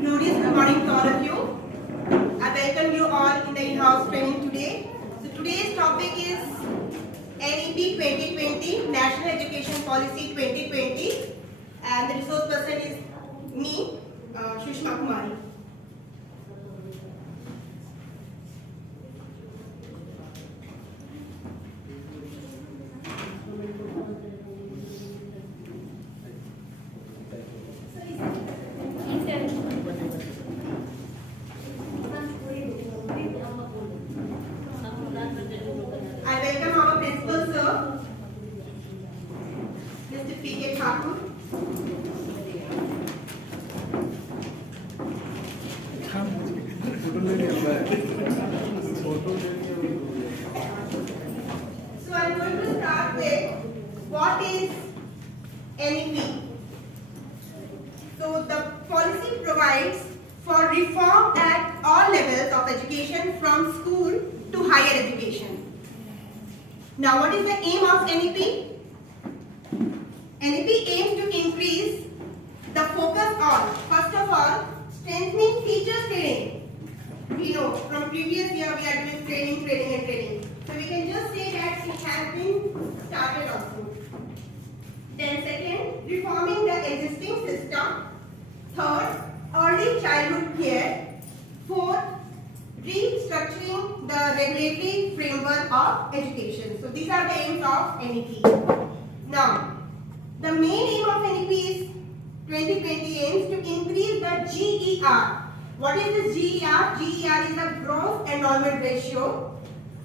Glorious good morning to all of you. I welcome you all in the in-house training today. So today's topic is NEP 2020, National Education Policy 2020, and the resource person is me, Shushma Kumari. I welcome our principal sir, Mr. P.K. Thakur. So I'm going to start with what is NEP. So the policy provides for reform at all levels of education from school to higher education. Now what is the aim of NEP? NEP aims to increase the focus on, first of all, strengthening teachers training. We know from previous year we are doing training. So we can just say that it has been started also. Then second, reforming the existing system. Third, early childhood care. Fourth, restructuring the regulatory framework of education. So these are the aims of NEP. Now, the main aim of NEP is 2020 aims to increase the GER. What is this GER? GER is the gross enrollment ratio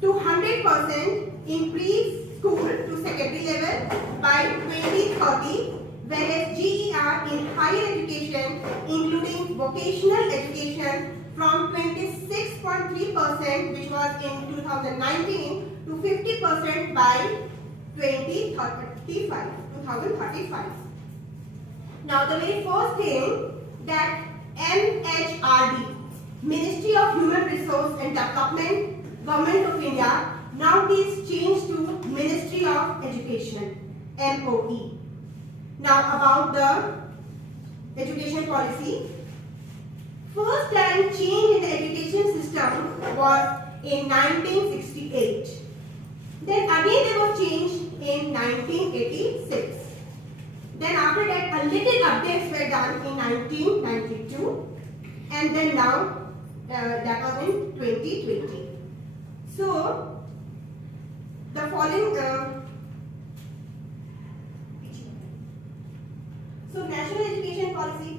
to 100% in preschool to secondary level by 2030, whereas GER in higher education, including vocational education, from 26.3%, which was in 2019, to 50% by 2035. Now, the very first thing that MHRD, Ministry of Human Resource and Development, Government of India, now it is changed to Ministry of Education, MOE. Now, about the education policy. First time change in the education system was in 1968. Then again there was change in 1986. Then after that a little updates were done in 1992, and then now that was in 2020. So the following so national education policy.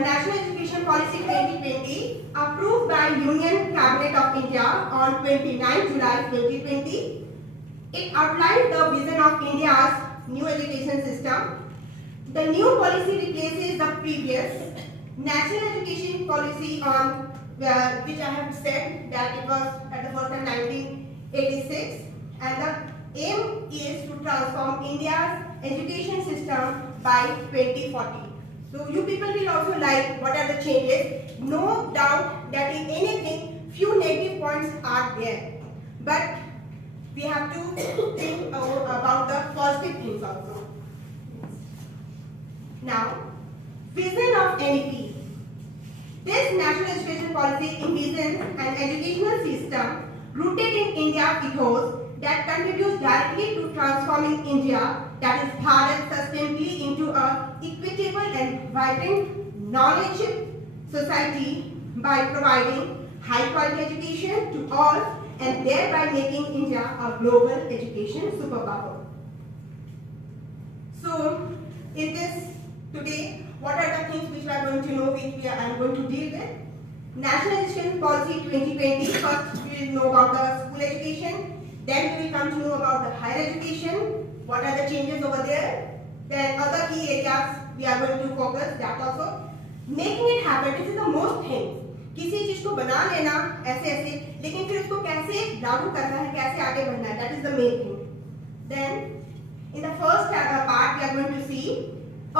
National Education Policy 2020 approved by Union Cabinet of India on 29 July 2020. It outlines the vision of India's new education system. The new policy replaces the previous National Education Policy on which I have said that it was at the first time 1986, and the aim is to transform India's education system by 2040. So you people will also like what are the changes. No doubt that in anything few negative points are there, but we have to think about the positive things also. Now, vision of NEP. This national education policy envisions an educational system rooted in India ethos that contributes directly to transforming India, that is Bharat, sustainably into a equitable and vibrant knowledge society by providing high quality education to all and thereby making India a global education superpower. So, in this today, what are the things which we are going to know, which I am going to deal with? National Education Policy 2020. First, we will know about the school education. Then we will come to know about the higher education. What are the changes over there? Then other key areas we are going to focus that also. Making it happen, this is the most thing. किसी चीज को बना लेना ऐसे ऐसे, लेकिन फिर उसको कैसे लागू करना है, कैसे आगे बढ़ना है, that is the main thing. Then in the first part we are going to see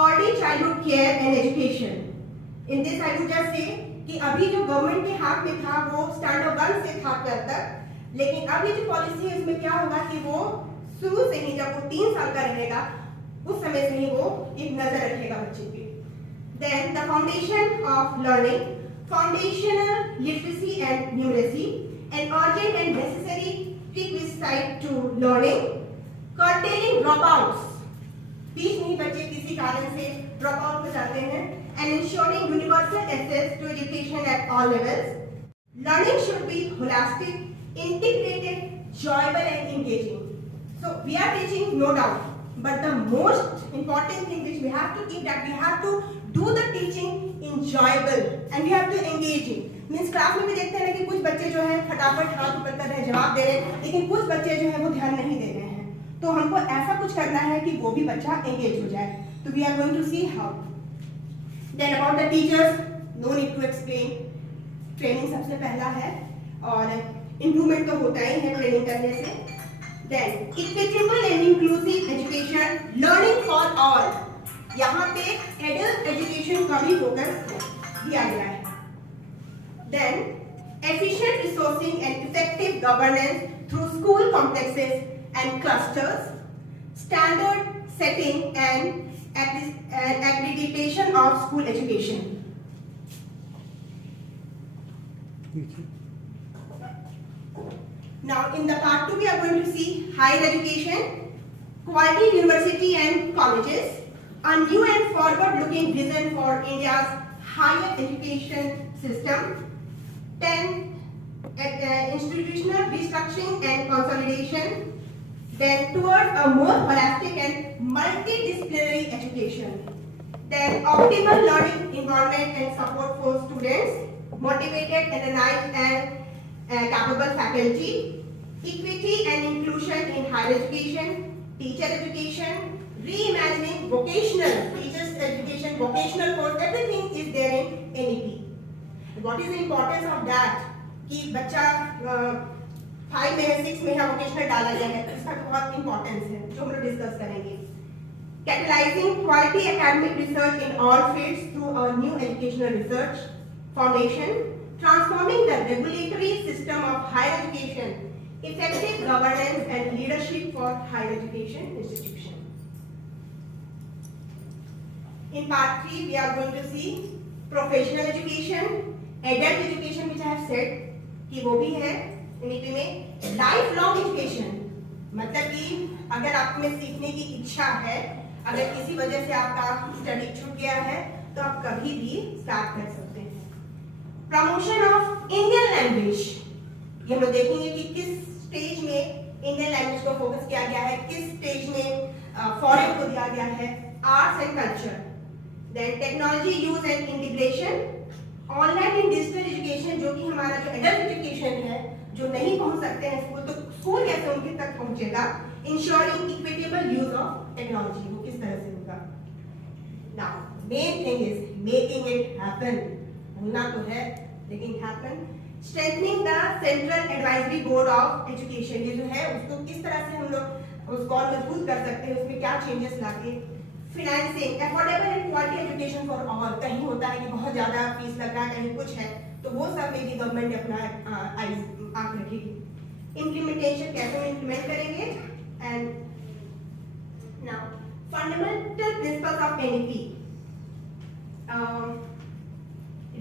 early childhood care and education. In this I would just say कि अभी जो गवर्नमेंट के हाथ में था वो स्टैंडर्ड 1 से था 12 तक, लेकिन अभी जो पॉलिसी है उसमें क्या होगा कि वो शुरू से ही जब वो 3 साल का रहेगा उस समय से ही वो एक नजर रखेगा बच्चे पे. Then the foundation of learning, foundational literacy and numeracy, an urgent and necessary prerequisite to learning, curtailing dropouts, बीच में ही बच्चे किसी कारण से ड्रॉप आउट हो जाते हैं, and ensuring universal access to education at all levels. Learning should be holistic, integrated, enjoyable and engaging. So we are teaching, no doubt, but the most important thing which we have to keep that we have to do the teaching enjoyable and we have to engaging. Means class में भी देखते हैं ना कि कुछ बच्चे जो है फटाफट हाथ ऊपर कर रहे हैं, जवाब दे रहे हैं, लेकिन कुछ बच्चे जो है वो ध्यान नहीं दे रहे हैं. तो हमको ऐसा कुछ करना है कि वो भी बच्चा एंगेज हो जाए. तो we are going to see how. Then about the teachers, no need to explain. Training सबसे पहला है और इम्प्रूवमेंट तो होता ही है ट्रेनिंग करने से. Then equitable and inclusive education, learning for all. यहाँ पे एडल्ट एजुकेशन का भी फोकस दिया गया है. Then efficient resourcing and effective governance through school complexes and clusters, standard setting and accreditation of school education. Now in the part 2 we are going to see higher education, quality university and colleges, a new and forward looking vision for India's higher education system. 10 institutional restructuring and consolidation. Then towards a more holistic and multidisciplinary education. Then optimal learning environment and support for students, motivated, energized and capable faculty. Equity and inclusion in higher education, teacher education, reimagining vocational, teachers education, vocational course, everything is there in NEP. What is the importance of that? कि बच्चा 5 में 6 में वोकेशनल डाला गया है, इसका बहुत इंपॉर्टेंस है जो हम लोग डिस्कस करेंगे. Catalyzing quality academic research in all fields through a new educational research foundation, transforming the regulatory system of higher education, effective governance and leadership for higher education institution. In part 3 we are going to see professional education, adult education which I have said कि वो भी है NEP में. Life long education मतलब कि अगर आप में सीखने की इच्छा है, अगर किसी वजह से आपका स्टडी छूट गया है तो आप कभी भी स्टार्ट कर सकते हैं. प्रमोशन ऑफ इंडियन लैंग्वेज, ये हम लोग देखेंगे कि किस स्टेज में इंडियन लैंग्वेज को फोकस किया गया है, किस स्टेज में फॉरेन को दिया गया है. Arts and culture. Then technology use and integration, online and digital education, जो कि हमारा जो एडल्ट एजुकेशन है जो नहीं पहुंच सकते हैं स्कूल, तो स्कूल कैसे उनके तक पहुंचेगा. Ensuring equitable use of technology, वो किस तरह से होगा. Now main thing is making it happen. होना तो है लेकिन happen. Strengthening the central advisory board of education, ये जो है उसको किस तरह से हम लोग उसको और मजबूत कर सकते हैं, उसमें क्या चेंजेस लाके. Financing affordable and quality education for all. कहीं होता है कि बहुत ज्यादा फीस लग रहा है, कहीं कुछ है, तो वो सब में भी गवर्नमेंट अपना आंख रखेगी. इम्प्लीमेंटेशन कैसे हम इम्प्लीमेंट करेंगे. And now fundamental principles of NEP,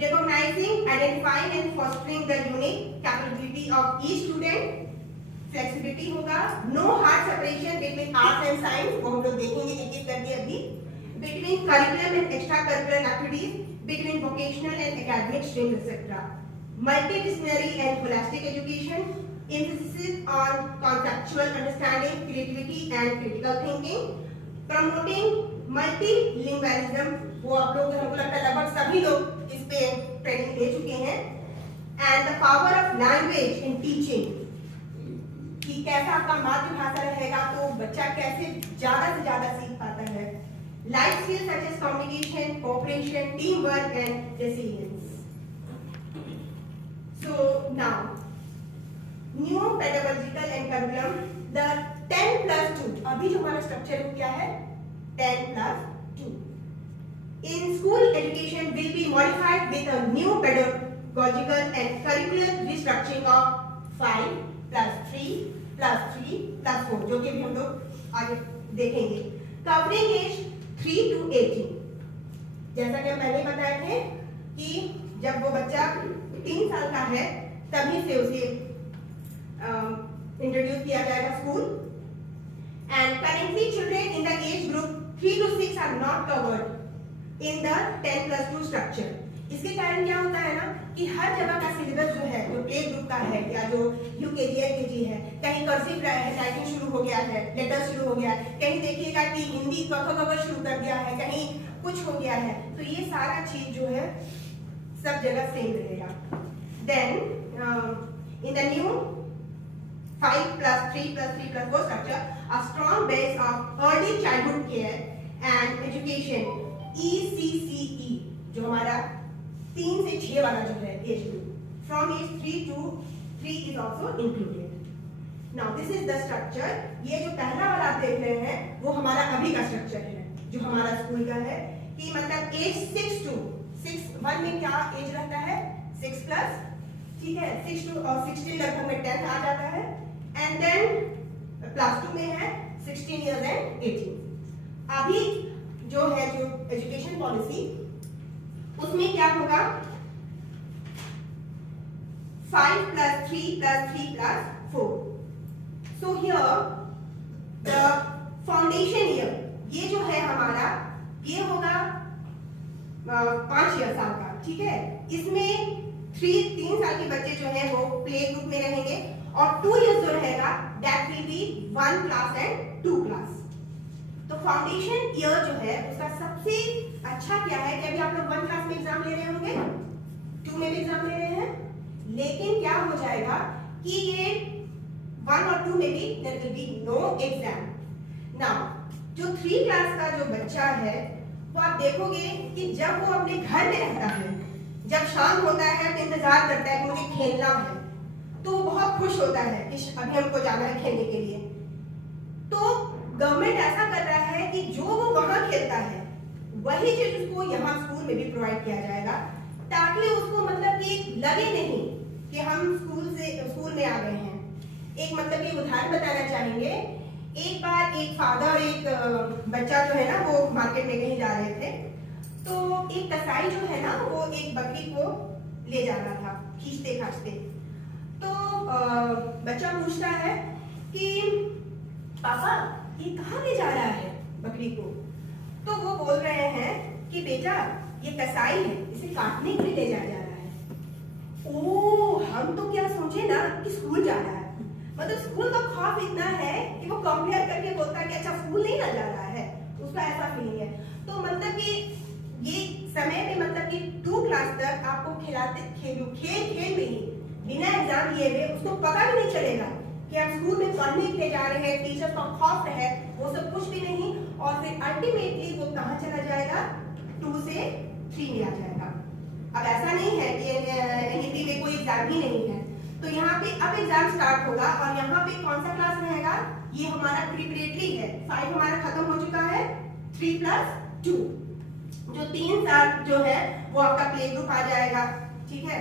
recognizing, identifying and fostering the unique capability of each student. Flexibility होगा. No hard separation between arts and science, वो हम लोग देखेंगे एक एक करके अभी. Between curriculum and extra curricular activities, between vocational and academic stream etcetera. Multidisciplinary and holistic education, emphasis on conceptual understanding, creativity and critical thinking. Promoting multilingualism, वो आप लोग हमको लगता है लगभग सभी लोग इस पे ट्रेनिंग ले चुके हैं. And the power of language in teaching, कि कैसा आपका मातृभाषा रहेगा तो बच्चा कैसे ज्यादा से ज्यादा सीख पाता है. life skills such as communication, cooperation, teamwork and resilience. So now, new pedagogical and curriculum, the 10+2, अभी जो हमारा स्ट्रक्चर है क्या है 10+2. In school education will be modified with a new pedagogical and curricular restructuring of 5+3+3+4, जो कि भी हम लोग आगे देखेंगे. Covering age 3 to 18. जैसा कि हम पहले बताए थे कि जब वो बच्चा 3 साल का है तभी से उसे इंट्रोड्यूस किया जाएगा school. And currently children in the age group 3 to 6 are not covered in the 10+2 structure. इसके कारण क्या होता है ना कि हर जगह का सिलेबस जो है, जो प्ले ग्रुप का है या जो यूकेजी एलकेजी है, कहीं कर्सिव राइटिंग शुरू हो गया है, लेटर शुरू हो गया है, कहीं देखिएगा कि हिंदी क ख ग घ शुरू कर दिया है, कहीं कुछ हो गया है, तो ये सारा चीज जो है सब जगह सेम रहेगा. Then in the new 5+3+3+4 structure, a strong base of early childhood care and education ECCE, जो हमारा 3 से 6 वाला जो है एज ग्रुप, from age 3 to 3 is also included. Now this is the structure. ये जो पहला वाला आप देख रहे हैं वो हमारा अभी का स्ट्रक्चर है जो हमारा स्कूल का है कि मतलब एज 1 में क्या एज रहता है 6+, ठीक है, 6 to 16 लगभग में 10 आ जाता है, एंड देन +2 में है 16 years and 18. अभी जो है जो एजुकेशन पॉलिसी उसमें क्या होगा 5+3+3+4. So here the foundation year ये जो है हमारा ये होगा 5 साल का, ठीक है. इसमें 3 साल के बच्चे जो है वो प्ले ग्रुप में रहेंगे और 2 years जो रहेगा that will be 1 class and 2 class. तो फाउंडेशन ईयर जो है उसका सबसे अच्छा क्या है कि अभी आप लोग 1 क्लास में एग्जाम ले रहे होंगे, 2 में भी एग्जाम ले रहे हैं, लेकिन क्या हो जाएगा कि ये 1 और 2 में भी there will be no exam. Now जो 3 क्लास का जो बच्चा है वो आप देखोगे कि जब वो अपने घर में रहता है, जब शाम होता है तो इंतजार करता है कि मुझे खेलना है, तो वो बहुत खुश होता है कि अभी हमको जाना है खेलने के लिए. तो गवर्नमेंट ऐसा कर रहा है कि जो वो वहां खेलता है वही चीज उसको यहाँ स्कूल में भी प्रोवाइड किया जाएगा, ताकि उसको मतलब कि लगे नहीं कि हम स्कूल में आ गए हैं. एक मतलब ये उदाहरण बताना चाहेंगे. एक बार एक फादर और एक बच्चा जो है ना वो मार्केट में कहीं जा रहे थे, तो एक कसाई जो है ना वो एक बकरी को ले जा रहा था खींचते खांचते. तो बच्चा पूछता है कि पापा ये कहाँ ले जा रहा है बकरी को? तो वो बोल रहे हैं कि बेटा ये कसाई है, इसे काटने के लिए ले जाया जा रहा है. ओ हम तो क्या सोचे ना कि स्कूल जा रहा है, मतलब स्कूल का खौफ इतना है कि वो कंपेयर करके बोलता है कि अच्छा स्कूल नहीं ना जा रहा है, उसका ऐसा फीलिंग है. तो मतलब कि ये समय में मतलब कि 2 क्लास तक आपको खिलाते खेल में ही बिना एग्जाम लिए हुए उसको पता भी नहीं चलेगा कि आप स्कूल में पढ़ने के लिए जा रहे हैं, टीचर का खौफ है, वो सब कुछ भी नहीं, और फिर अल्टीमेटली वो कहाँ चला जाएगा 2 से 3 में आ जाएगा. अब ऐसा नहीं है कि एनईपी में कोई एग्जाम ही नहीं है, तो यहाँ पे अब एग्जाम स्टार्ट होगा और यहाँ पे कौन सा क्लास रहेगा, ये हमारा प्रिपरेटरी है. 5 हमारा खत्म हो चुका है, 3+2 जो 3 साल जो है वो आपका प्ले ग्रुप आ जाएगा, ठीक है,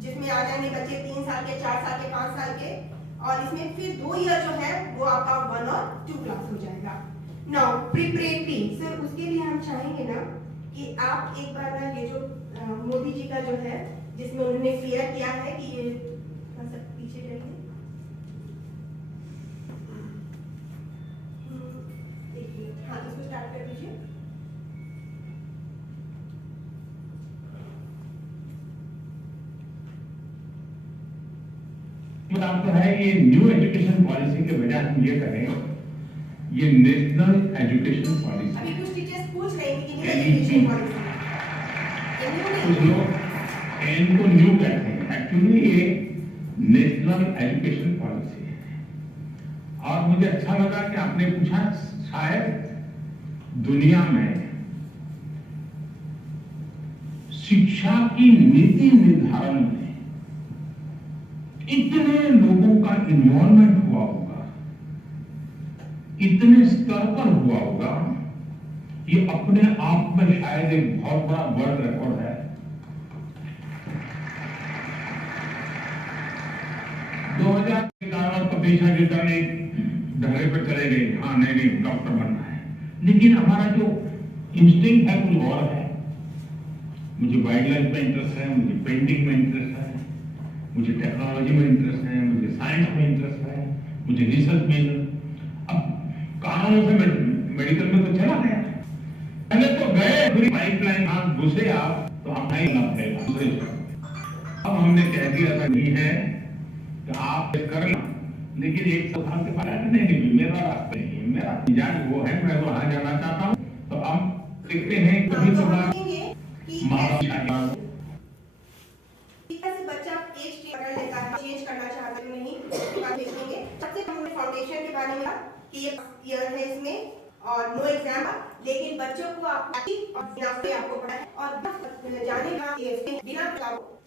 जिसमें आ जाएंगे बच्चे 3 साल के, 4 साल के, 5 साल के, और इसमें फिर 2 ईयर जो है वो आपका 1 और 2 क्लास हो जाएगा. नाउ प्रिपरेटरी सर, उसके लिए हम चाहेंगे ना कि आप एक बार ना ये जो मोदी जी का जो है जिसमें उन्होंने क्लियर किया है कि ये पीछे जाइए, हाँ इसको स्टार्ट कर दीजिए. आपको है ये न्यू एजुकेशन पॉलिसी के बजाय हम ये करें ये नेशनल एजुकेशन पॉलिसी. अभी कुछ टीचर्स पूछ रहे हैं कि न्यू एजुकेशन पॉलिसी कुछ लोग इनको न्यू कहते हैं, एक्चुअली ये नेशनल एजुकेशन पॉलिसी है. और मुझे अच्छा लगा कि आपने पूछा शायद दुनिया में शिक्षा की नीति निर्धारण में इतने लोगों का इन्वॉल्वमेंट हुआ होगा, इतने स्तर पर हुआ होगा, ये अपने आप में शायद एक बहुत बड़ा वर्ल्ड रिकॉर्ड है। 2011 परीक्षा के कारण एक ढर्रे पे चले गए, हाँ नहीं डॉक्टर बनना है, लेकिन हमारा जो इंस्टिंक्ट है कुछ और है। मुझे वाइल्ड लाइफ में इंटरेस्ट है, मुझे पेंटिंग में इंटरेस्ट है, मुझे टेक्नोलॉजी में इंटरेस्ट है, मुझे साइंस में इंटरेस्ट है, मुझे रिसर्च में इंटरेस्ट। अब कानून से मेडिकल में तो चला गया, पहले तो गए पूरी पाइपलाइन, आप घुसे आप तो हम नहीं लाभ पड़ेगा। अब हमने कह दिया था नहीं है कि आप करना, लेकिन एक सवाल के पास नहीं मेरा रास्ता नहीं है, मेरा मिजाज वो है, मैं वहां जाना चाहता हूँ। तो हम देखते हैं कभी तो बच्चा एक स्टेज पकड़ लेता है, चेंज करना चाहता है नहीं, देखेंगे। सबसे पहले फाउंडेशन के बारे में कि ये ईयर है इसमें और नो एग्जाम, लेकिन बच्चों को आप आपको पढ़ा है और जाने का बिना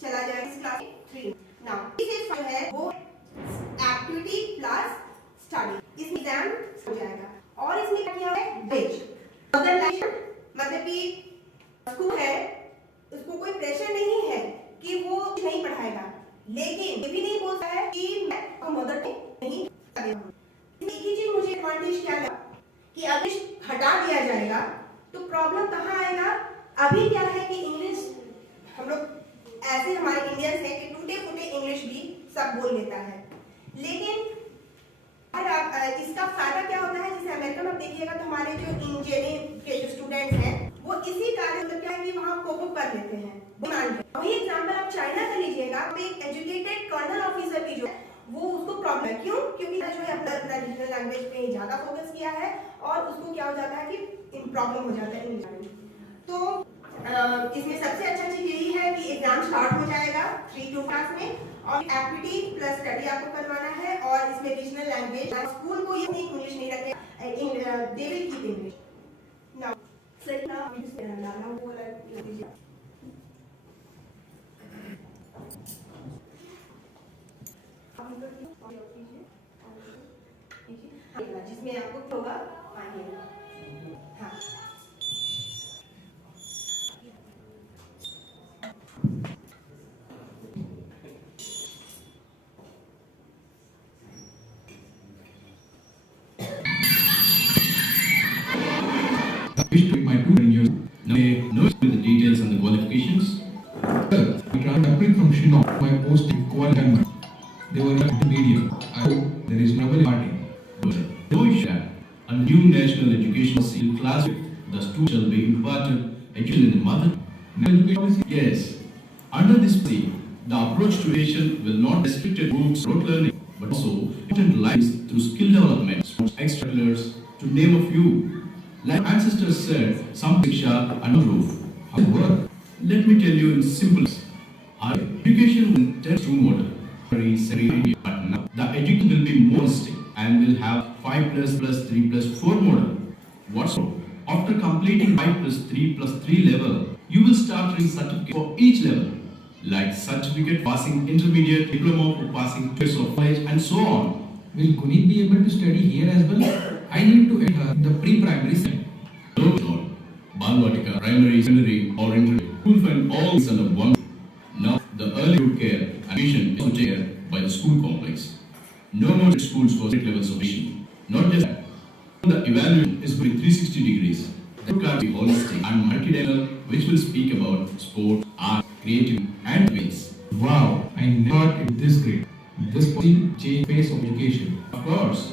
चला जाए क्लास 3। नाउ दिस जो है वो एक्टिविटी प्लस स्टडी, इस एग्जाम हो जाएगा। और इसमें क्या किया है बेच अदर लाइन, मतलब कि स्कूल है उसको कोई प्रेशर नहीं है कि वो नहीं पढ़ाएगा, लेकिन ये भी नहीं बोलता है कि मैं मदर टंग नहीं पढ़ाऊंगा। एक ही चीज मुझे एडवांटेज क्या लगा कि अगर हटा दिया जाएगा तो प्रॉब्लम कहाँ आएगा। अभी क्या है कि इंग्लिश हम लोग ऐसे हमारे इंडियंस हैं कि टूटे फूटे इंग्लिश भी सब बोल लेता है, लेकिन इसका फायदा क्या होता है, जैसे अमेरिका में आप देखिएगा तो हमारे जो इंजीनियरिंग के जो स्टूडेंट्स हैं वो इसी कार्य मतलब क्या है कि वहाँ कोप अप कर लेते हैं। वही एग्जांपल आप चाइना का लीजिएगा, एक एजुकेटेड कर्नल ऑफिसर की जो है वो उसको प्रॉब्लम है, क्यों? क्योंकि जो है अपना रीजनल लैंग्वेज पे ज्यादा फोकस किया है और उसको क्या हो जाता है कि प्रॉब्लम हो जाता है इंग्लिश में। तो इसमें सबसे अच्छा चीज यही है कि एग्जाम स्टार्ट हो जाएगा 3-2 क्लास में और एक्टिविटी प्लस स्टडी आपको करवाना है और इसमें रीजनल लैंग्वेज स्कूल को ये नहीं इंग्लिश नहीं रखे, they will keep English. Now sir ना हम इस नाम वो लीजिए जिसमें आपको होगा हाँ wish to my 2 years. Now they know the details and the qualifications. Sir, I traveled from Shillong. My post in Kuala Lumpur. They were in the media. I hope there is nobody party. No issue. A new national education seal class. The students shall be imparted actually in the mother. Education. Yes. Under this policy, the approach to education will not restrict books, rote learning, but also important lives through skill development, extracurriculars, to name a few. Like ancestors said, some Diksha and roof. However, let me tell you in simple words. Our education will tend to model. But now, the education will be more holistic and will have 5++3+4 model. What's so? After completing 5+3+3 level, you will start earning certificate for each level. Like certificate passing intermediate, diploma for passing tests of college and so on. Will Gunit be able to study here as well? I need to enter the pre-primary set. No. Balvatika, primary, secondary or intermediate. You will find all this under one. Now, the early good care and vision is taken care by the school complex. No more schools for state levels of vision. Not just that. The evaluation is for 360 degrees. The can be holistic and multidimensional, which will speak about sport, art, creativity, and ways. Wow, I never thought it this great. This policy change face of education. Of course.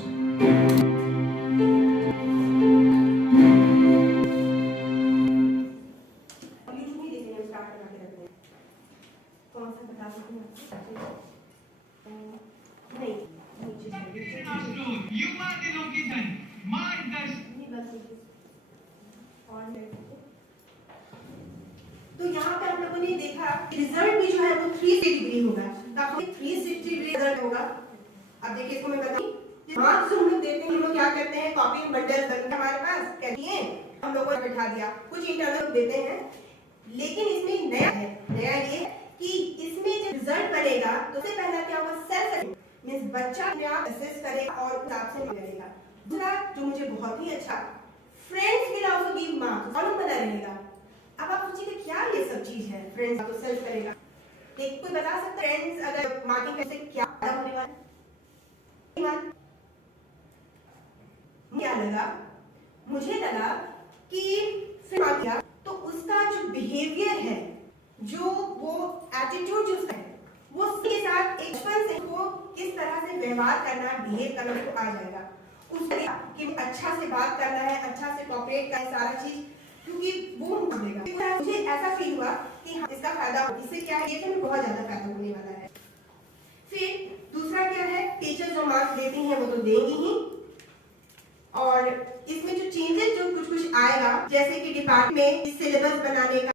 तो यहाँ पे हम लोगों ने देखा रिजल्ट भी जो है वो 360 डिग्री होगा, तो 360 डिग्री रिजल्ट होगा। अब देखिए इसको मैं बताऊँ, मार्क्स हम लोग देते हैं, हम लोग क्या करते हैं कॉपी बंडल करके हमारे पास कहती है हम लोगों ने बैठा दिया, कुछ इंटरनल देते हैं लेकिन इसमें नया है, नया ये है कि इसमें जो रिजल्ट बनेगा तो सबसे पहला क्या होगा, सेल्फ मींस बच्चा अपने आप असेस करेगा और उस हिसाब से करेगा। दूसरा जो मुझे बहुत ही अच्छा, friends will also give marks, column बना रहेगा। अब आप सोचिए क्या ये सब चीज है, फ्रेंड्स तो सेल्फ करेगा। एक कोई बता सकता है फ्रेंड्स अगर मार्किंग करने से क्या फायदा होने वाला है? क्या लगा, मुझे लगा कि फिर किया तो उसका जो बिहेवियर है, जो वो एटीट्यूड जो उसका है, वो उसके साथ एक बचपन से वो किस तरह से व्यवहार करना, बिहेव करना उसको आ जाएगा। उसके कि अच्छा से बात करना है, अच्छा से कोऑपरेट करना है, सारा चीज, क्योंकि वो मिलेगा। मुझे ऐसा फील हुआ कि हाँ इसका फायदा, इससे क्या है, ये तो बहुत ज्यादा फायदा होने वाला है। फिर दूसरा क्या है, टीचर जो मार्क्स देती हैं वो तो देंगी ही, और इसमें जो चेंजेस जो कुछ कुछ आएगा, जैसे कि डिपार्टमेंट में सिलेबस बनाने का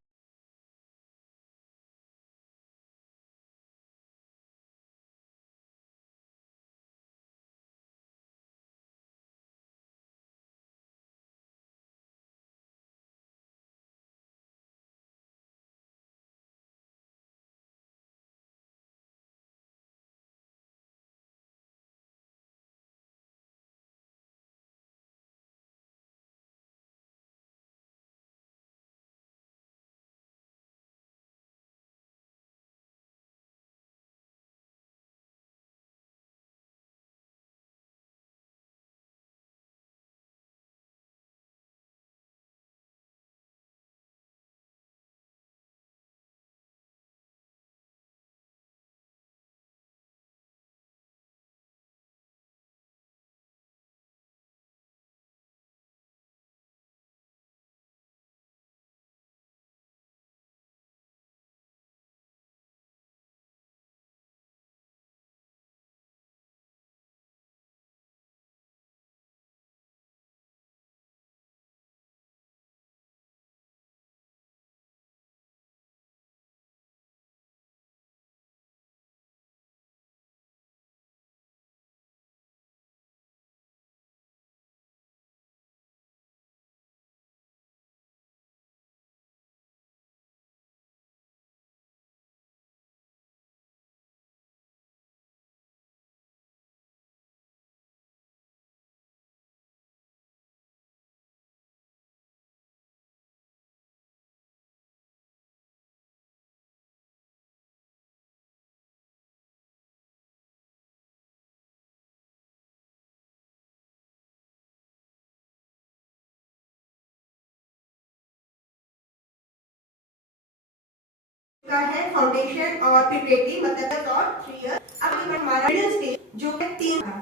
का है फाउंडेशन और प्रिपरेटरी, मतलब और 3 इयर। अब ये हमारा मिडिल स्टेज जो है 3 का,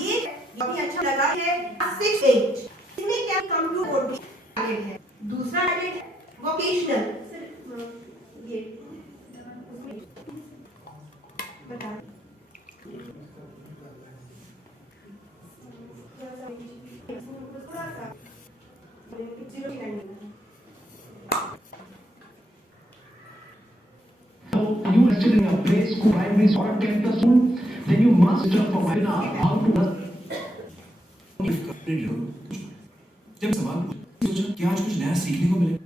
ये बहुत अच्छा लगा है 6 8। इसमें क्या कंप्यूटर बोर्ड भी एडेड है। दूसरा एडेड है वोकेशनल, ये बता थोड़ा सा 0 you lecture in a play school, primary or campus school, then you must jump for how to जब सवाल सोचा कि आज कुछ नया सीखने को मिले,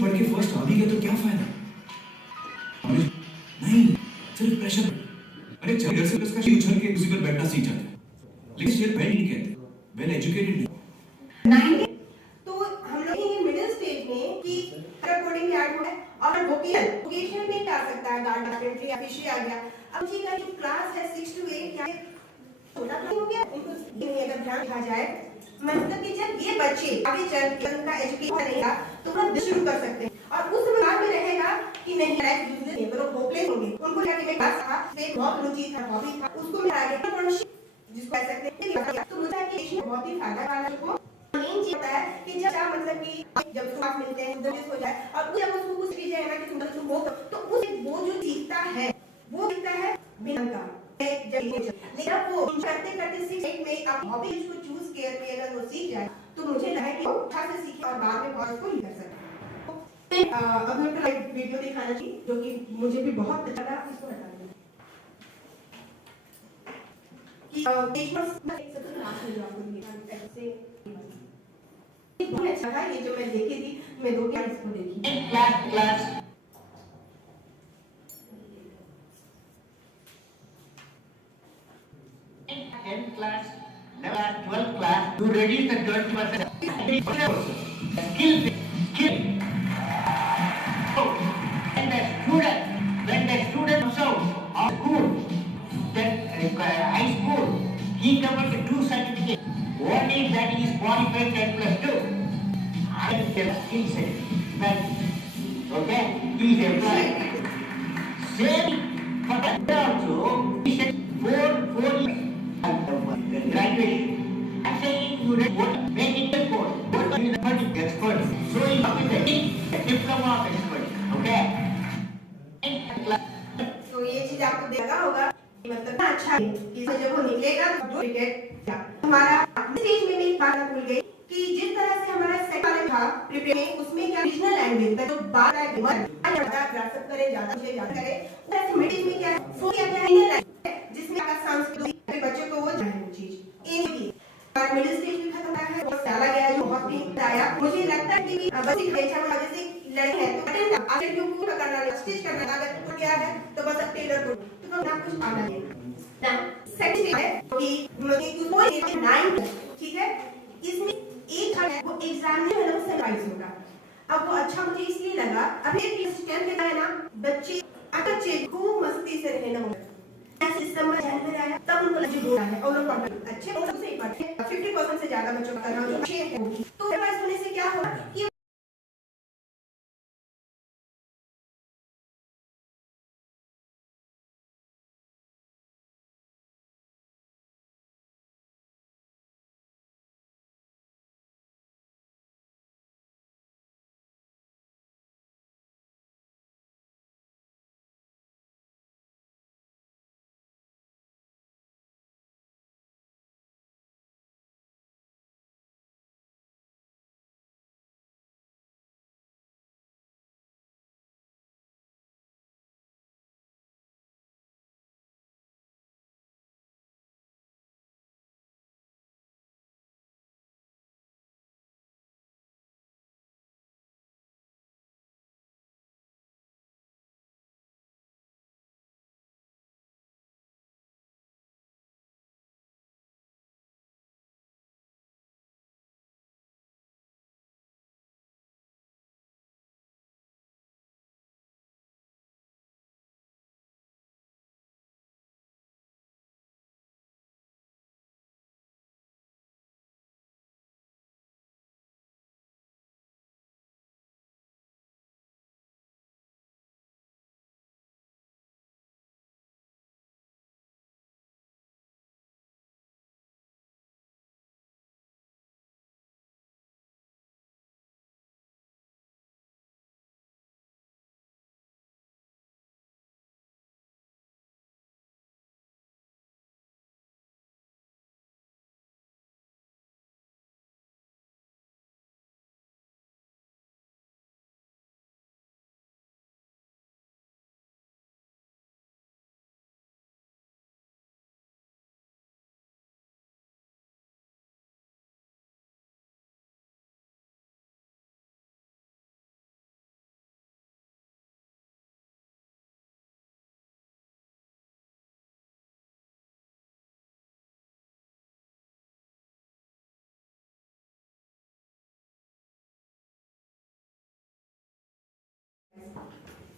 पढ़ के फर्स्ट आ भी गया तो क्या फायदा? नहीं, सिर्फ प्रेशर। अरे घर से उसका उछल के उसी पर बैठना सीख जाता है, लेकिन सिर्फ वेल नहीं कहते, वेल एजुकेटेड नहीं। तो हम लोग ये मिडिल स्टेज में कि कोडिंग ऐड हुआ है, और वोकेशनल में क्या आ सकता है, गार्ड कार्पेंट्री या फिशरी आ गया। अब जी का जो क्लास है 6 to 8 क्या छोटा हो गया, उनको अगर ध्यान रखा जाए, मतलब कि जब ये बच्चे आगे चल उनका एजुकेशन रहेगा तो वो शुरू कर सकते हैं, और उस दिमाग में रहेगा कि नहीं लाइफ यूजलेस है, वो होपलेस होंगे। उनको क्या कि मैं क्लास था, से बहुत रुचि था, हॉबी था, उसको मैं आगे जिसको कह सकते हैं। तो मुझे एजुकेशन बहुत ही फायदा वाला है। मेन चीज होता है कि जब मतलब कि जब क्लास मिलते हैं उधर हो जाए, और जब उसको कुछ भी जाए ना कि तुम वो तो उस वो जो सीखता है वो सीखता है बिना का, लेकिन वो करते करते 6 8 में आप हॉबी इसको चूज करके अगर वो सीख जाए तो मुझे लगा कि अच्छा से सीखे और बाद में बहुत को ही कर सकते हैं। अब हम लाइव वीडियो दिखाना चाहिए जो कि मुझे भी बहुत अच्छा लगा, इसको हटा देना कि मार्क्स मिले आपको दिए ऐसे बहुत अच्छा था ये जो मैं देखी थी। मैं 2 क्लास को देखी class 10th class 11th class 12th class you reduce the 20% skill so when the student comes out of school then high school he covers the 2 certificates. One is that he is qualified 10 plus 2 and the skill set. Okay, he is employed. Same for that also he said 4 years graduation. I'm saying you read what make it a course. What is the particular expert? So you have the diploma of expert. Okay. तो ये चीज आपको देखा होगा मतलब ना अच्छा है कि जब वो निकलेगा तो क्रिकेट हमारा स्टेज में एक बात भूल गई कि जिस तरह से हमारा सेकंड था प्रिपेयर उसमें क्या रीजनल लैंग्वेज था जो बात है ज्यादा ग्रास्प करे ज्यादा मुझे याद करे वैसे मिडिल में क्या है वो क्या है जिसमें आपका सांस्कृतिक बच्चों को वो जाने वो चीज एक ही और मिडिल स्टेज में खत्म है बहुत डाला गया जो बहुत ही आया मुझे लगता है कि बस एक बेचा में जैसे लड़की है तो अटेंड आगे क्यों पूरा करना है स्टेज करना अगर टूट गया है तो बस अब टेलर को तो ना कुछ आना है ना सेकंड है कि मुझे कोई 9 ठीक है इसमें एक है वो एग्जाम में मतलब सरप्राइज होगा। अब वो अच्छा मुझे इसलिए लगा अब एक स्टेप के है ना बच्चे अच्छे खूब मस्ती से रहने होगा सितंबर जनवरी आया तब उनको लगे बोला है और लोग अच्छे और सबसे एक बात है 50% से ज्यादा बच्चों का करना जो अच्छे हैं तो सरप्राइज होने से क्या होगा कि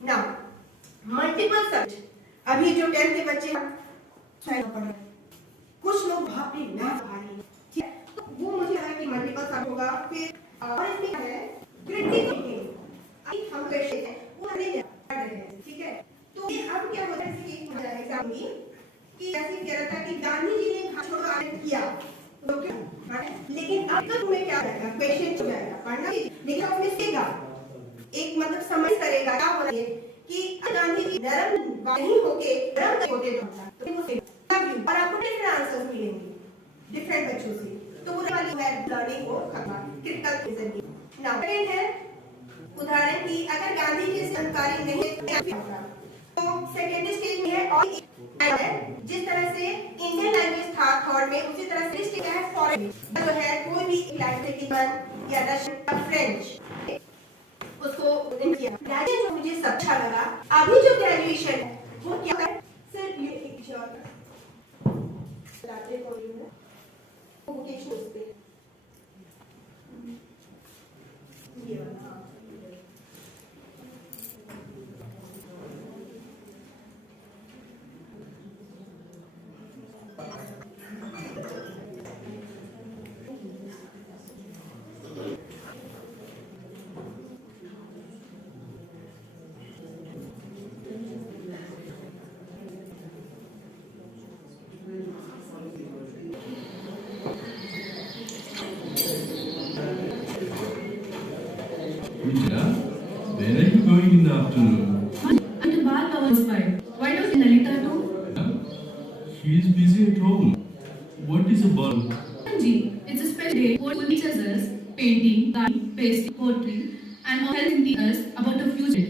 ना मल्टीपल सब्जेक्ट अभी जो 10th के बच्चे पढ़ रहे हैं कुछ लोग बाप रे मैथ भारी ठीक है तो वो मुझे लगा कि मल्टीपल सब्जेक्ट होगा फिर और इसमें है क्रिटिकल थिंकिंग अभी हम पेशेंट हैं वो नहीं पढ़ रहे हैं ठीक है तो ये अब क्या होता है कि एग्जाम में कि ऐसे कह रहा था कि गांधी जी ने घर छोड़ो आंदोलन किया तो क्या लेकिन अब तो तुम्हें क्या रहेगा पेशेंट हो जाएगा पढ़ना लेकिन उसमें सीखा एक मतलब समझ करेगा क्या हो रहा है कि गांधी जी नरम नहीं होके नरम होते तो वो और आपको डिफरेंट आंसर्स मिलेंगे डिफरेंट बच्चों से तो वो वाली है लर्निंग को खत्म क्रिटिकल थिंकिंग नाउ सेकंड है उदाहरण की अगर गांधी जी जानकारी नहीं तो सेकंड स्टेज में है और जिस तरह से इंडियन लैंग्वेज था थर्ड में, उसी तरह से क्या है फॉरेन जो है कोई भी लैंग्वेज या रशियन या फ्रेंच उसको इंडिया ग्रेजुएशन जो मुझे सब अच्छा लगा। अभी जो ग्रेजुएशन है वो क्या है सर, ये एक जॉब बताते हो वोकेशनल पे ये वाला Mitra, where are you going in the afternoon? And the bar covers five. Why don't you Lalita too? She is busy at home. What is a ball? Ji, it's a special day who teaches us painting, drawing, pasting, poetry, and all helping us about the future.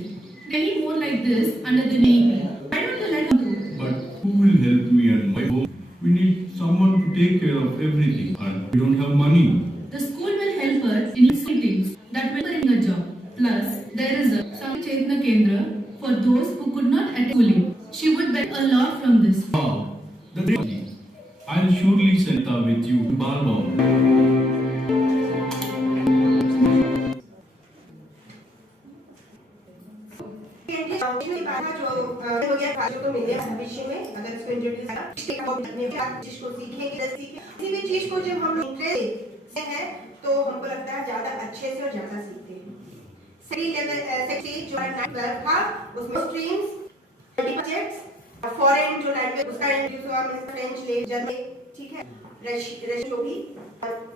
Many more like this under the name. Why don't you let her do? But who will help me at my home? We need someone to take care of everything, and we don't have money. The school will help us in some things that will bring a job. Plus, there is a Swami Chaitanya Kendra for those who could not attend schooling. She would benefit a lot from this. Wow, the great. I'll surely send her with you to Balbaum. जो हो गया खासों को मिले भविष्य में अगर इसको इंट्रोड्यूस जिसको सीखेंगे किसी भी चीज को जब हम इंटरेस्ट है तो हमको लगता है ज्यादा अच्छे से और ज्यादा सीखते हैं। सही लेवल सेक्शन जो 9 था उसमें स्ट्रीम्स सब्जेक्ट्स फॉरेन जो लैंग्वेज उसका इंट्रोड्यूस हुआ, मींस फ्रेंच ले जर्मन, ठीक है, रशियन जो भी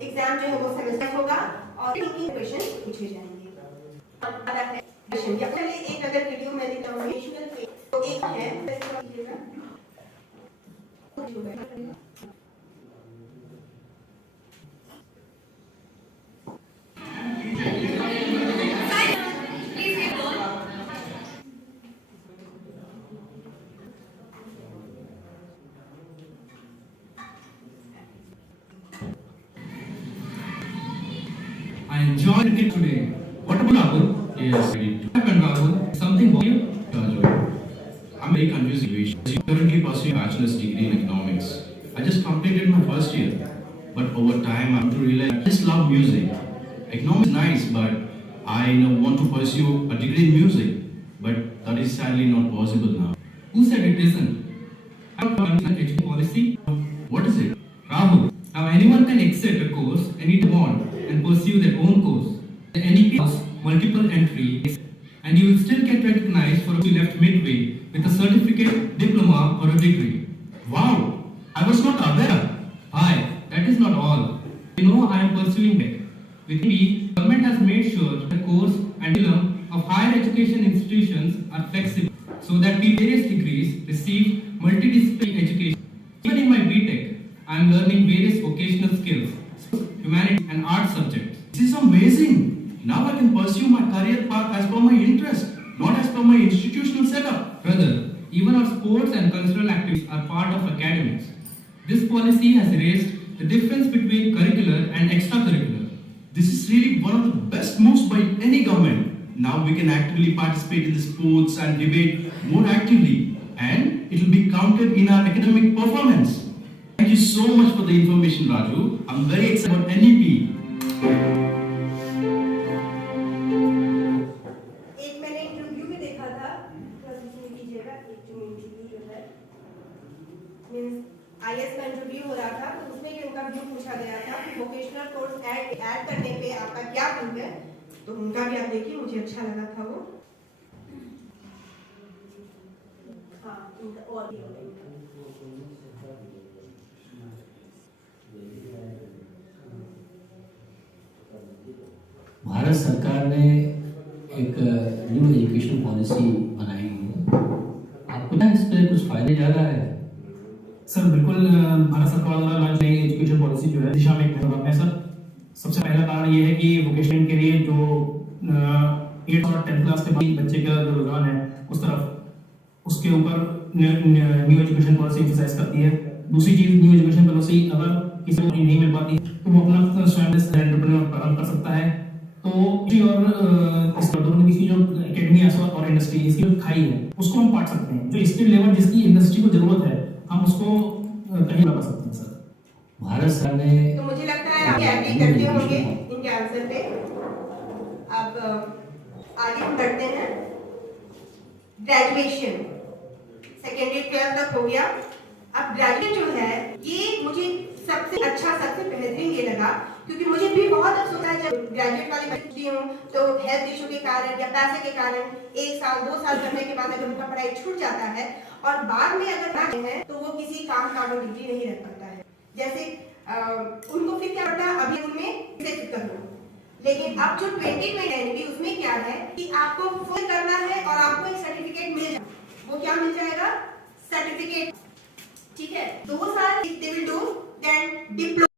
एग्जाम जो है वो सेमेस्टर होगा और इनकी क्वेश्चन पूछे जाएंगे। पहले एक अगर वीडियो मैं दिखा हूँ तो एक है I enjoyed it today. What about Rahul? Yes, I did. What happened, Rahul? Something for you? I'm very confused situation. I'm currently pursuing a bachelor's degree in economics. I just completed my first year, but over time I have to realize I just love music. Economics is nice, but I now want to pursue a degree in music, but that is sadly not possible now. Who said it isn't? I have an education policy. What is it? Rahul, now anyone can exit a course any they want and pursue their own course. The NEP has multiple entries, and you will still get recognized for if you left midway with a certificate, diploma, or a degree. Wow! I was not aware. Hi, that is not all. You know I am pursuing it. With me, government has made sure the course and curriculum of higher education institutions are flexible, so that we various degrees receive multidisciplinary education. Even in my BTech, I am learning various vocational skills, humanities and art subjects. This is amazing. Now I can pursue my career path as per my interest, not as per my institutional setup. Brother, even our sports and cultural activities are part of academics. This policy has raised the difference between curricular and extracurricular. This is really one of the best moves by any government. Now we can actively participate in the sports and debate more actively, and it will be counted in our academic performance. Thank you so much for the information, Raju. I'm very excited about NEP. एक मैंने इंटरव्यू में देखा था, इसमें कीजिएगा, एक जो इंटरव्यू जो है मींस आईएएस का इंटरव्यू हो रहा था तो उसमें भी उनका व्यू पूछा गया था कि वोकेशनल कोर्स ऐड करने पे आपका क्या व्यू है, तो उनका भी आप देखिए, मुझे अच्छा लगा था वो। हाँ, उनका और भी भारत सरकार ने एक न्यू एजुकेशन पॉलिसी बनाई है, आपको क्या इस पर कुछ फायदे ज़्यादा है? सर बिल्कुल, भारत सरकार द्वारा लॉन्च नई एजुकेशन पॉलिसी जो है दिशा में एक कदम है सर। सबसे पहला कारण ये है कि वोकेशनल के लिए जो 8th और 10th क्लास के बाद बच्चे का जो रुझान है उस तरफ उसके ऊपर न्यू एजुकेशन पॉलिसी एक्सरसाइज करती है। दूसरी चीज, न्यू एजुकेशन पॉलिसी अगर किसी को नहीं मिल पाती तो वो अपना स्वयं एंटरप्रेन्योर प्रारंभ कर सकता है। तो इस दोनों की जो एकेडमी और इंडस्ट्री इसकी जो खाई है उसको हम पाट सकते हैं। जो स्किल लेवल जिसकी इंडस्ट्री को जरूरत है हम उसको कहीं लगा सकते हैं सर। भारत सरकार ने तो मुझे लगता है आप एग्री करते होंगे इनके आंसर पे। अब आगे हम बढ़ते हैं। ग्रेजुएशन सेकेंडरी 12 तक हो गया। अब ग्रेजुएशन जो है ये मुझे सबसे अच्छा, सबसे बेहतरीन ये लगा, क्योंकि मुझे भी बहुत अफसोस है जब ग्रेजुएट वाली बच्ची हूँ तो हेल्थ इशू के कारण या पैसे के कारण 1 साल 2 साल करने के बाद अगर उनका पढ़ाई छूट जाता है और बाद में अगर ना है तो वो किसी काम का डिग्री नहीं रख पाता है। जैसे उनको फिर क्या पड़ता है, अभी उनमें कैसे करना। लेकिन अब जो 20 में है उसमें क्या है कि आपको फुल करना है और आपको एक सर्टिफिकेट मिल जाए। वो क्या मिल जाएगा? सर्टिफिकेट। ठीक है, 2 साल they will do then diploma.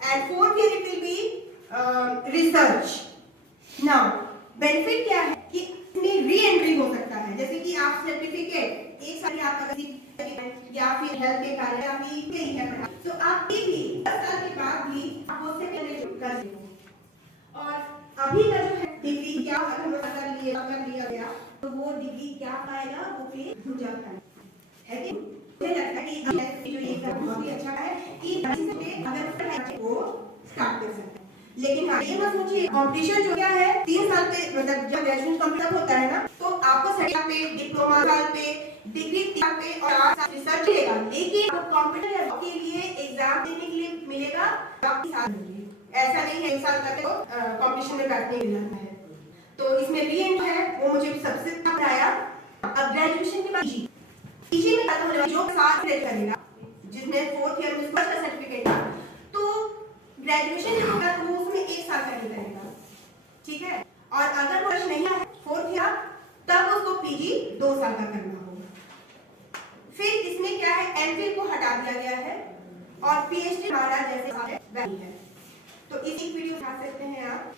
and fourth year it will be research. Now benefit क्या है कि इसमें री एंट्री हो सकता है। जैसे कि आप सर्टिफिकेट 1 साल आपका किसी या फिर हेल्थ के कारण या फिर कहीं है पढ़ा, तो आप भी 10 साल के बाद भी आप उससे कर सकते हो। और अभी का जो है डिग्री क्या कर लिया गया तो वो डिग्री क्या पाएगा, वो फिर जाता है कि मुझे लगता है कि जो ये बहुत ही अच्छा है कि अगर वो स्टार्ट कर सकते हैं। लेकिन ये मत सोचिए कंपटीशन जो क्या है 3 साल पे, मतलब जब ग्रेजुएशन कंप्लीट होता है ना तो आपको सर्टिफिकेट पे, डिप्लोमा साल पे, डिग्री 3 साल पे और 8 साल रिसर्च मिलेगा। लेकिन आपको कंप्यूटर के लिए एग्जाम देने के लिए मिलेगा बाकी साल मिलेगी। ऐसा नहीं है 1 साल तक तो कंपटीशन में बैठने मिल जाता है। तो इसमें रीएंट है वो मुझे सबसे अच्छा आया। अब ग्रेजुएशन के बाद पीजी में खत्म होने वाला जो 7 से करेगा, जिसमें 4th ईयर में उसका सर्टिफिकेट था, तो ग्रेजुएशन के बाद वो उसमें 1 साल का करेगा। ठीक है, और अगर वो नहीं है 4th ईयर तब उसको पीजी 2 साल का करना होगा। फिर इसमें क्या है एमफिल को हटा दिया गया है और पीएचडी हमारा जैसे वैली है। तो इस एक वीडियो उठा सकते हैं आप।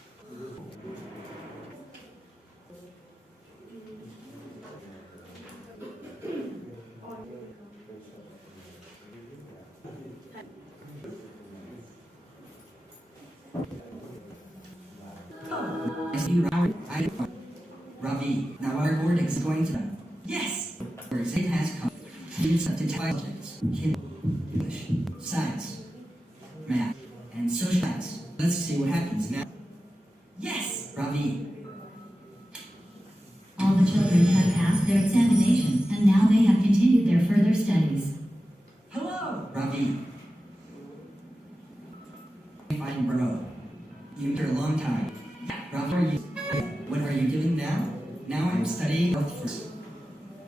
I see Ravi. Ravi. Now our board is going to. Yes! Our exam has come. Students have to take subjects. English, science, math, and social science. Let's see what happens now. Yes! Ravi. All the children have passed their examination, and now they have continued their further studies. Hello! Ravi. Fine, bro. You've been here a long time. Ravi, what are you doing now? Now I'm studying health first.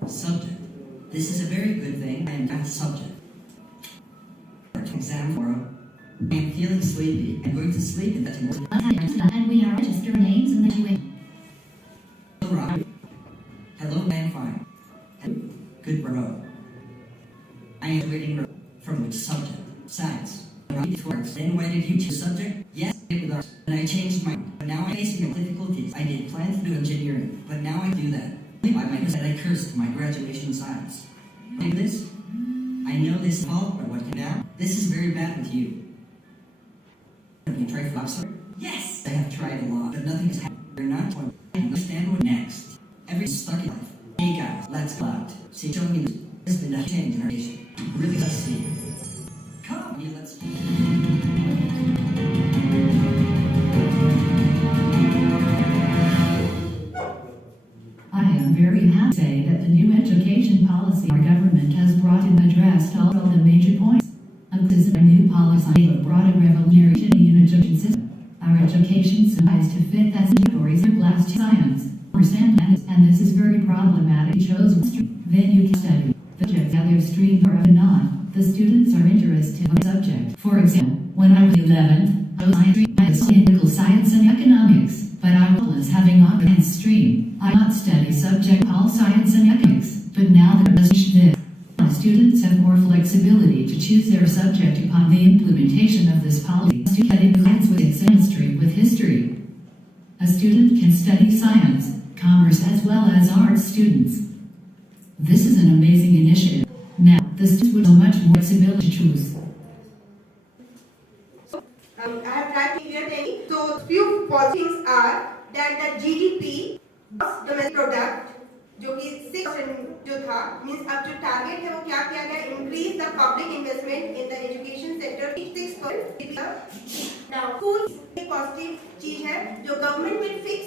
Subject. This is a very good thing. I am not a subject. Exam tomorrow. I am feeling sleepy. I'm going to sleep in that tomorrow. And we are registered names in the QA. Hello, Ravi. Hello, I am fine. Hello. Good, bro. I am reading from which subject? Science. Then why did you choose subject? Yes, it was arts. And I changed my mind. But now I'm facing difficulties. I did plan to do engineering, but now I do that. Only by my I cursed my graduation science. Do this? I know this is fault, but what can now? This is very bad with you. Have you tried philosophy? Yes! I have tried a lot, but nothing has happened. You're not one. I understand what next. Everyone's stuck in life. Hey guys, let's go out. See, show me this. There's been a change in our nation. Really let's see. Come on, let's I am very happy to say that the new education policy our government has brought in addressed all of the major points. This is a new policy that brought a revolutionary in education system. Our education system is to fit that categories of class science, and this is very problematic. You chose one stream, then you can study the subjects other stream or not. The students are interested in the subject. For example, when I was 11th, I was in political science and economics, but I was having a science stream. I not study subject called science and economics, but now there is this. Students have more flexibility to choose their subject upon the implementation of this policy. Student studies with exam stream with history. A student can study science, commerce as well as arts students. This is an amazing initiative. Now, the students would have much more flexibility to choose. I have tried to clear any. So, few things are that the GDP, gross domestic product, जो कि 6% जो था, means अब जो target है वो क्या किया गया? Increase the public investment in the education sector 6%. Now, schools एक positive चीज है जो government will fix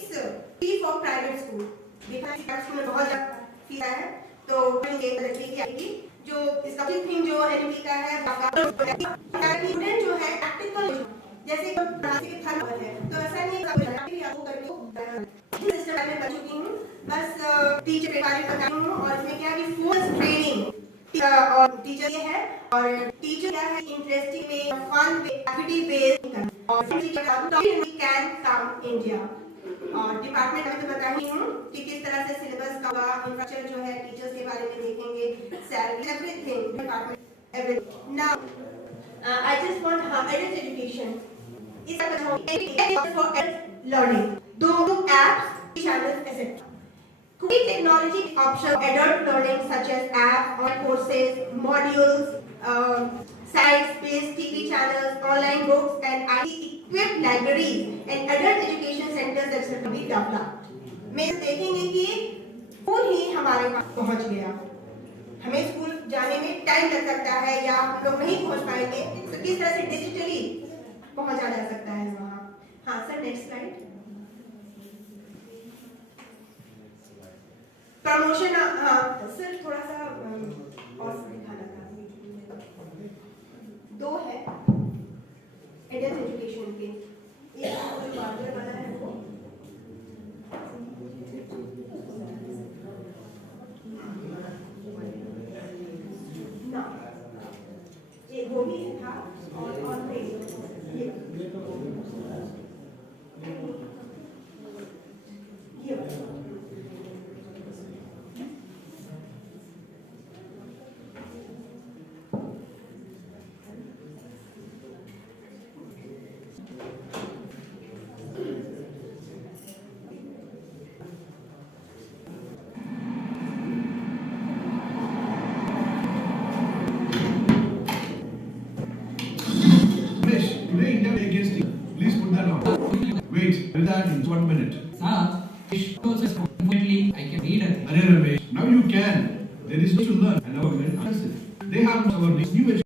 fee for private school. देखा है private school में बहुत ज़्यादा फीस है, तो ये रखी जाएगी. जो इसका थिंग जो एनपी का है, स्टूडेंट जो है प्रैक्टिकल जैसे पढ़ाई के थर्ड है, तो ऐसा नहीं है कि आपको करके सिस्टम में बन चुकी हूँ. बस टीचर के बारे में बता रही हूँ और इसमें क्या है कि फुल ट्रेनिंग और टीचर ये है और टीचर क्या है interesting way fun way activity based और वी कैन कम इंडिया और डिपार्टमेंट में तो बता ही हूँ कि किस तरह से सिलेबस का इंफ्रास्ट्रक्चर जो है टीचर्स के बारे में देखेंगे salary everything department everything. Now I just want adult education इस तरह फॉर एडल्ट लर्निंग दो apps channels asset Could technology option adult learning such as apps, online courses, modules, sites-based TV channels, online books, and IT-equipped libraries and adult education centers that will be developed. मैं देखेंगे कि स्कूल ही हमारे पास पहुंच गया. हमें स्कूल जाने में टाइम लग सकता है या हम लोग नहीं पहुंच पाएंगे, तो किस तरह से डिजिटली पहुंचा जा सकता है वहाँ. हाँ सर, नेक्स्ट स्लाइड. प्रमोशन हाँ सर थोड़ा सा और दिखाना था. दो है एडल्ट एजुकेशन के, एक जो बार्बर वाला है वो ना ये वो भी था और ये that in 1 minute. Sir, unfortunately, I can read it. Arey Ramesh, now you can. There is much to learn and our government answers it. They have our new education.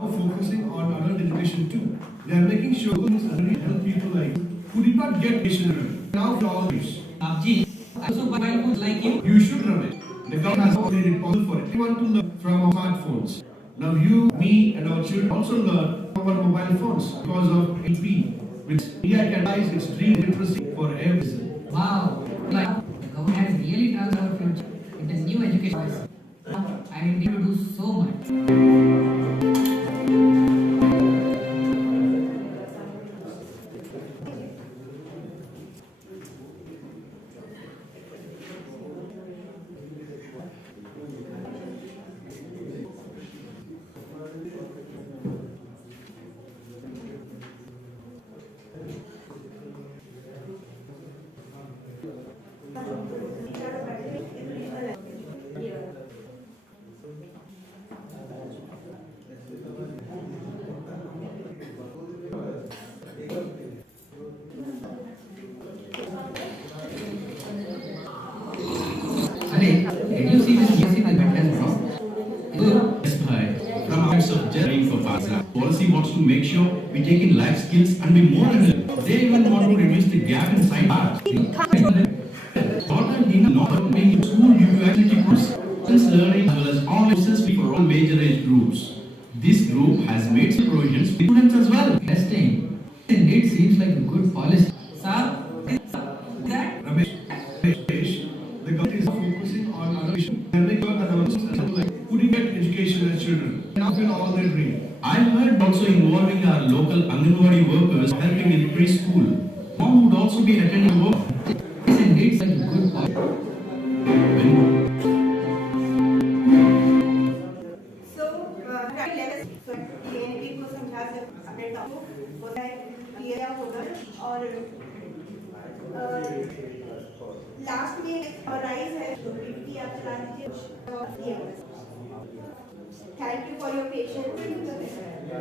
Now focusing on adult education too. They are making sure things help people like who did not get education now for all this. Abji, I also buy foods like you. You should run it. The government has made it possible for everyone to learn from our smartphones. Now you, me and our children also learn from our mobile phones because of AP, which India can rise its dream literacy for everyone. Wow, like, the government has really turned our future into new education policy. I will be able to do so much. Did you see this BSc Albertan bro? Yes, bhai. From our of caring for Pakistan, policy wants to make sure we take in life skills and be more analytical. They even want to reduce the gap in science arts. Online dinner not being school due to activity course, distance learning as well as online courses for all major age groups. This group has made some provisions for students as well. Testing. Indeed seems like a good policy. Sir, that Ramesh, the government is focusing on education and making sure that our students like who didn't get education as children now feel all their dream. I heard also involving our local Anganwadi workers helping in preschool. Mom would also be attending work. this indeed seems like a good policy. So, let us, so, को समझा सकते अपने टॉप को होता है क्लियर होगा और लास्ट में राइज है पीपीटी आप चला दीजिए। Thank you for your patience.